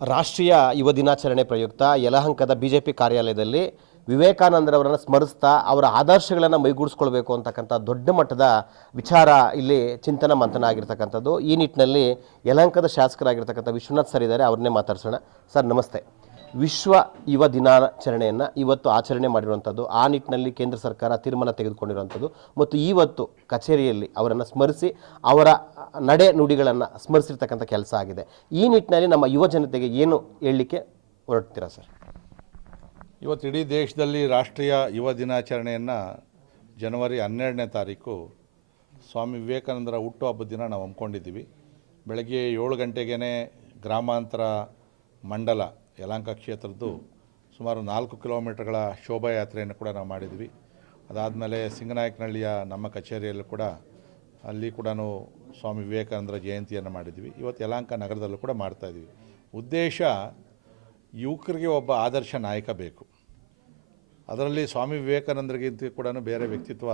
ರಾಷ್ಟ್ರೀಯ ಯುವ ದಿನಾಚರಣೆ ಪ್ರಯುಕ್ತ ಯಲಹಂಕದ ಬಿಜೆಪಿ ಕಾರ್ಯಾಲಯದಲ್ಲಿ ವಿವೇಕಾನಂದರವರನ್ನು ಸ್ಮರಿಸ್ತಾ ಅವರ ಆದರ್ಶಗಳನ್ನು ಮೈಗೂಡಿಸ್ಕೊಳ್ಬೇಕು ಅಂತಕ್ಕಂಥ ದೊಡ್ಡ ಮಟ್ಟದ ವಿಚಾರ ಇಲ್ಲಿ ಚಿಂತನ ಮಂಥನ ಆಗಿರ್ತಕ್ಕಂಥದ್ದು ಈ ನಿಟ್ಟಿನಲ್ಲಿ ಯಲಹಂಕದ ಶಾಸಕರಾಗಿರ್ತಕ್ಕಂಥ ವಿಶ್ವನಾಥ್ ಸರ್ ಇದ್ದಾರೆ. ಅವ್ರನ್ನೇ ಮಾತಾಡ್ಸೋಣ. ಸರ್, ನಮಸ್ತೆ. ವಿಶ್ವ ಯುವ ದಿನಾಚರಣೆಯನ್ನು ಇವತ್ತು ಆಚರಣೆ ಮಾಡಿರುವಂಥದ್ದು ಆ ನಿಟ್ಟಿನಲ್ಲಿ ಕೇಂದ್ರ ಸರ್ಕಾರ ತೀರ್ಮಾನ ತೆಗೆದುಕೊಂಡಿರುವಂಥದ್ದು ಮತ್ತು ಇವತ್ತು ಕಚೇರಿಯಲ್ಲಿ ಅವರನ್ನು ಸ್ಮರಿಸಿ, ಅವರ ನಡೆ ನುಡಿಗಳನ್ನು ಸ್ಮರಿಸಿರ್ತಕ್ಕಂಥ ಕೆಲಸ ಆಗಿದೆ. ಈ ನಿಟ್ಟಿನಲ್ಲಿ ನಮ್ಮ ಯುವ ಜನತೆಗೆ ಏನು ಹೇಳಲಿಕ್ಕೆ ಹೊರಡ್ತೀರಾ ಸರ್? ಇವತ್ತು ಇಡೀ ದೇಶದಲ್ಲಿ ರಾಷ್ಟ್ರೀಯ ಯುವ ದಿನಾಚರಣೆಯನ್ನು ಜನವರಿ ಹನ್ನೆರಡನೇ ತಾರೀಕು ಸ್ವಾಮಿ ವಿವೇಕಾನಂದರ ಹುಟ್ಟುಹಬ್ಬದ ದಿನ ನಾವು ಹಮ್ಮಿಕೊಂಡಿದ್ದೀವಿ. ಬೆಳಗ್ಗೆ ಏಳು ಗಂಟೆಗೇ ಗ್ರಾಮಾಂತರ ಮಂಡಲ ಯಲಹಂಕ ಕ್ಷೇತ್ರದ್ದು ಸುಮಾರು ನಾಲ್ಕು ಕಿಲೋಮೀಟರ್ಗಳ ಶೋಭಾಯಾತ್ರೆಯನ್ನು ಕೂಡ ನಾವು ಮಾಡಿದ್ವಿ. ಅದಾದಮೇಲೆ ಸಿಂಗನಾಯಕನಹಳ್ಳಿಯ ನಮ್ಮ ಕಚೇರಿಯಲ್ಲೂ ಕೂಡ ಅಲ್ಲಿ ಕೂಡ ಸ್ವಾಮಿ ವಿವೇಕಾನಂದರ ಜಯಂತಿಯನ್ನು ಮಾಡಿದ್ವಿ. ಇವತ್ತು ಯಲಹಂಕ ನಗರದಲ್ಲೂ ಕೂಡ ಮಾಡ್ತಾಯಿದ್ವಿ ಉದ್ದೇಶ, ಯುವಕರಿಗೆ ಒಬ್ಬ ಆದರ್ಶ ನಾಯಕ ಬೇಕು. ಅದರಲ್ಲಿ ಸ್ವಾಮಿ ವಿವೇಕಾನಂದರಿಗಿಂತ ಕೂಡ ಬೇರೆ ವ್ಯಕ್ತಿತ್ವ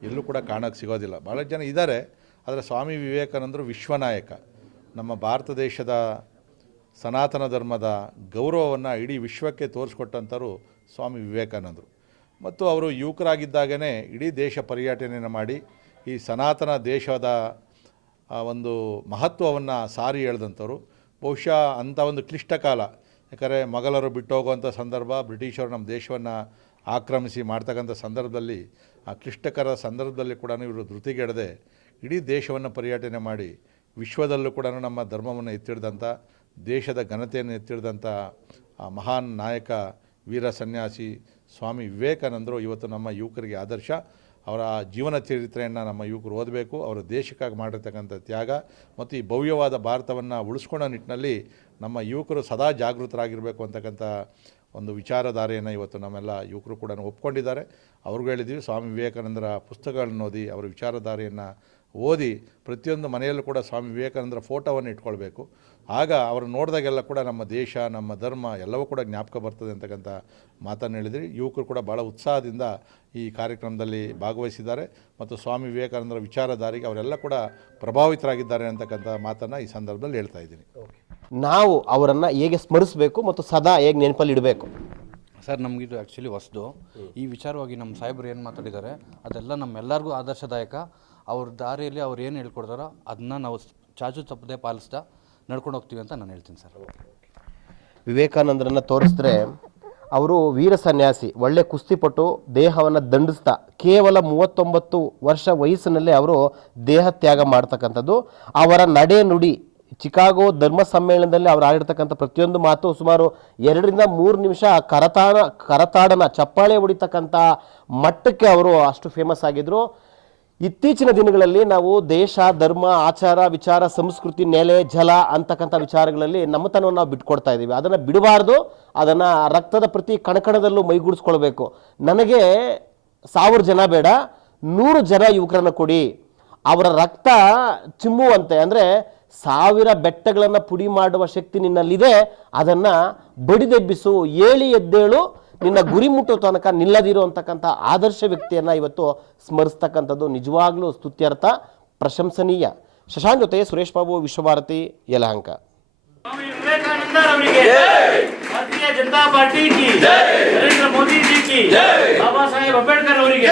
ಎಲ್ಲೂ ಕೂಡ ಕಾಣೋಕ್ಕೆ ಸಿಗೋದಿಲ್ಲ. ಭಾಳ ಜನ ಇದ್ದಾರೆ, ಆದರೆ ಸ್ವಾಮಿ ವಿವೇಕಾನಂದರು ವಿಶ್ವನಾಯಕ. ನಮ್ಮ ಭಾರತ ದೇಶದ ಸನಾತನ ಧರ್ಮದ ಗೌರವವನ್ನು ಇಡೀ ವಿಶ್ವಕ್ಕೆ ತೋರಿಸ್ಕೊಟ್ಟಂಥವ್ರು ಸ್ವಾಮಿ ವಿವೇಕಾನಂದರು. ಮತ್ತು ಅವರು ಯುವಕರಾಗಿದ್ದಾಗಲೇ ಇಡೀ ದೇಶ ಪರ್ಯಟನೆಯನ್ನು ಮಾಡಿ ಈ ಸನಾತನ ದೇಶದ ಒಂದು ಮಹತ್ವವನ್ನು ಸಾರಿ ಹೇಳ್ದಂಥವ್ರು. ಬಹುಶಃ ಅಂಥ ಒಂದು ಕ್ಲಿಷ್ಟ ಕಾಲ. ಯಾಕಂದರೆ ಮೊಘಲರು ಬಿಟ್ಟು ಹೋಗುವಂಥ ಸಂದರ್ಭ, ಬ್ರಿಟಿಷರು ನಮ್ಮ ದೇಶವನ್ನು ಆಕ್ರಮಿಸಿ ಮಾಡ್ತಕ್ಕಂಥ ಸಂದರ್ಭದಲ್ಲಿ, ಆ ಕ್ಲಿಷ್ಟಕರ ಸಂದರ್ಭದಲ್ಲಿ ಕೂಡ ಇವರು ಧೃತಿಗೆಡದೆ ಇಡೀ ದೇಶವನ್ನು ಪರ್ಯಟನೆ ಮಾಡಿ ವಿಶ್ವದಲ್ಲೂ ಕೂಡ ನಮ್ಮ ಧರ್ಮವನ್ನು ಎತ್ತಿಡ್ದಂಥ ದೇಶದ ಘನತೆಯನ್ನು ಎತ್ತಿಡಿದಂಥ ಆ ಮಹಾನ್ ನಾಯಕ, ವೀರ ಸನ್ಯಾಸಿ ಸ್ವಾಮಿ ವಿವೇಕಾನಂದರು ಇವತ್ತು ನಮ್ಮ ಯುವಕರಿಗೆ ಆದರ್ಶ. ಅವರ ಜೀವನ ಚರಿತ್ರೆಯನ್ನು ನಮ್ಮ ಯುವಕರು ಓದಬೇಕು. ಅವರ ದೇಶಕ್ಕಾಗಿ ಮಾಡಿರ್ತಕ್ಕಂಥ ತ್ಯಾಗ ಮತ್ತು ಈ ಭವ್ಯವಾದ ಭಾರತವನ್ನು ಉಳಿಸ್ಕೊಳ್ಳೋ ನಿಟ್ಟಿನಲ್ಲಿ ನಮ್ಮ ಯುವಕರು ಸದಾ ಜಾಗೃತರಾಗಿರಬೇಕು ಅಂತಕ್ಕಂಥ ಒಂದು ವಿಚಾರಧಾರೆಯನ್ನು ಇವತ್ತು ನಮ್ಮೆಲ್ಲ ಯುವಕರು ಕೂಡ ಒಪ್ಕೊಂಡಿದ್ದಾರೆ. ಅವ್ರಿಗೂ ಹೇಳಿದ್ವಿ ಸ್ವಾಮಿ ವಿವೇಕಾನಂದರ ಪುಸ್ತಕಗಳನ್ನು ಓದಿ ಅವರ ವಿಚಾರಧಾರೆಯನ್ನು ಓದಿ ಪ್ರತಿಯೊಂದು ಮನೆಯಲ್ಲೂ ಕೂಡ ಸ್ವಾಮಿ ವಿವೇಕಾನಂದರ ಫೋಟೋವನ್ನು ಇಟ್ಕೊಳ್ಬೇಕು. ಆಗ ಅವರು ನೋಡಿದಾಗೆಲ್ಲ ಕೂಡ ನಮ್ಮ ದೇಶ ನಮ್ಮ ಧರ್ಮ ಎಲ್ಲವೂ ಕೂಡ ಜ್ಞಾಪಕ ಬರ್ತದೆ ಅಂತಕ್ಕಂಥ ಮಾತನ್ನು ಹೇಳಿದ್ರಿ. ಯುವಕರು ಕೂಡ ಭಾಳ ಉತ್ಸಾಹದಿಂದ ಈ ಕಾರ್ಯಕ್ರಮದಲ್ಲಿ ಭಾಗವಹಿಸಿದ್ದಾರೆ ಮತ್ತು ಸ್ವಾಮಿ ವಿವೇಕಾನಂದರ ವಿಚಾರಧಾರಿಗೆ ಅವರೆಲ್ಲ ಕೂಡ ಪ್ರಭಾವಿತರಾಗಿದ್ದಾರೆ ಅಂತಕ್ಕಂಥ ಮಾತನ್ನು ಈ ಸಂದರ್ಭದಲ್ಲಿ ಹೇಳ್ತಾ ಇದ್ದೀನಿ. ನಾವು ಅವರನ್ನು ಹೇಗೆ ಸ್ಮರಿಸಬೇಕು ಮತ್ತು ಸದಾ ಹೇಗೆ ನೆನಪಲ್ಲಿ ಇಡಬೇಕು? ಸರ್ ನಮಗಿದು ಆ್ಯಕ್ಚುಲಿ ಹೊಸದು. ಈ ವಿಚಾರವಾಗಿ ನಮ್ಮ ಸಾಹೇಬರು ಏನು ಮಾತಾಡಿದ್ದಾರೆ ಅದೆಲ್ಲ ನಮ್ಮೆಲ್ಲರಿಗೂ ಆದರ್ಶದಾಯಕ. ಅವ್ರ ದಾರಿಯಲ್ಲಿ ಅವ್ರು ಏನು ಹೇಳ್ಕೊಡ್ತಾರೋ ಅದನ್ನ ನಾವು ಚಾಚು ತಪ್ಪದೆ ಪಾಲಿಸ್ತಾ ನಡ್ಕೊಂಡು ಹೋಗ್ತೀವಿ ಅಂತ ನಾನು ಹೇಳ್ತೀನಿ ಸರ್. ವಿವೇಕಾನಂದರನ್ನು ತೋರಿಸಿದ್ರೆ ಅವರು ವೀರ ಸನ್ಯಾಸಿ, ಒಳ್ಳೆ ಕುಸ್ತಿಪಟ್ಟು ದೇಹವನ್ನು ದಂಡಿಸ್ತಾ. ಕೇವಲ ಮೂವತ್ತೊಂಬತ್ತು ವರ್ಷ ವಯಸ್ಸಿನಲ್ಲೇ ಅವರು ದೇಹ ತ್ಯಾಗ ಮಾಡ್ತಕ್ಕಂಥದ್ದು. ಅವರ ನಡೆ ನುಡಿ, ಚಿಕಾಗೋ ಧರ್ಮ ಸಮ್ಮೇಳನದಲ್ಲಿ ಅವರು ಆಡಿರ್ತಕ್ಕಂಥ ಪ್ರತಿಯೊಂದು ಮಾತು ಸುಮಾರು ಎರಡರಿಂದ ಮೂರು ನಿಮಿಷ ಕರತಾಡ ಕರತಾಡನ, ಚಪ್ಪಾಳೆ ಹೊಡಿತಕ್ಕಂಥ ಮಟ್ಟಕ್ಕೆ ಅವರು ಅಷ್ಟು ಫೇಮಸ್ ಆಗಿದ್ರು. ಇತ್ತೀಚಿನ ದಿನಗಳಲ್ಲಿ ನಾವು ದೇಶ, ಧರ್ಮ, ಆಚಾರ, ವಿಚಾರ, ಸಂಸ್ಕೃತಿ, ನೆಲೆ, ಜಲ ಅಂತಕ್ಕಂಥ ವಿಚಾರಗಳಲ್ಲಿ ನಮ್ಮತನವನ್ನು ನಾವು ಬಿಟ್ಕೊಡ್ತಾ ಇದ್ದೀವಿ. ಅದನ್ನು ಬಿಡಬಾರ್ದು. ಅದನ್ನು ರಕ್ತದ ಪ್ರತಿ ಕಣಕಣದಲ್ಲೂ ಮೈಗೂಡಿಸ್ಕೊಳ್ಬೇಕು. ನನಗೆ ಸಾವಿರ ಜನ ಬೇಡ. ನೂರು ಜನ ಯುವಕರನ್ನು ಕೊಡಿ. ಅವರ ರಕ್ತ ಚಿಮ್ಮುವಂತೆ. ಅಂದರೆ ಸಾವಿರ ಬೆಟ್ಟಗಳನ್ನು ಪುಡಿ ಮಾಡುವ ಶಕ್ತಿ ನಿನ್ನಲ್ಲಿದೆ. ಅದನ್ನು ಬಡಿದೆಬ್ಬಿಸು. ಏಳಿ ಎದ್ದೇಳು. ನಿನ್ನ ಗುರಿ ಮುಟ್ಟೋ ತನಕ ನಿಲ್ಲದಿರೋ ಅಂತಕ್ಕಂಥ ಆದರ್ಶ ವ್ಯಕ್ತಿಯನ್ನ ಇವತ್ತು ಸ್ಮರಿಸ್ತಕ್ಕಂಥದ್ದು ನಿಜವಾಗ್ಲೂ ಸ್ತುತ್ಯರ್ಥ, ಪ್ರಶಂಸನೀಯ. ಶಶಾಂಕ್ ಜೊತೆ ಸುರೇಶ್ ಬಾಬು, ವಿಶ್ವಭಾರತಿ, ಯಲಹಂಕ. ಭಾರತೀಯ ಜನತಾ ಪಾರ್ಟಿ ನರೇಂದ್ರ ಮೋದಿ ಜಿ ಬಾಬಾ ಸಾಹೇಬ್ ಅಂಬೇಡ್ಕರ್ ಅವರಿಗೆ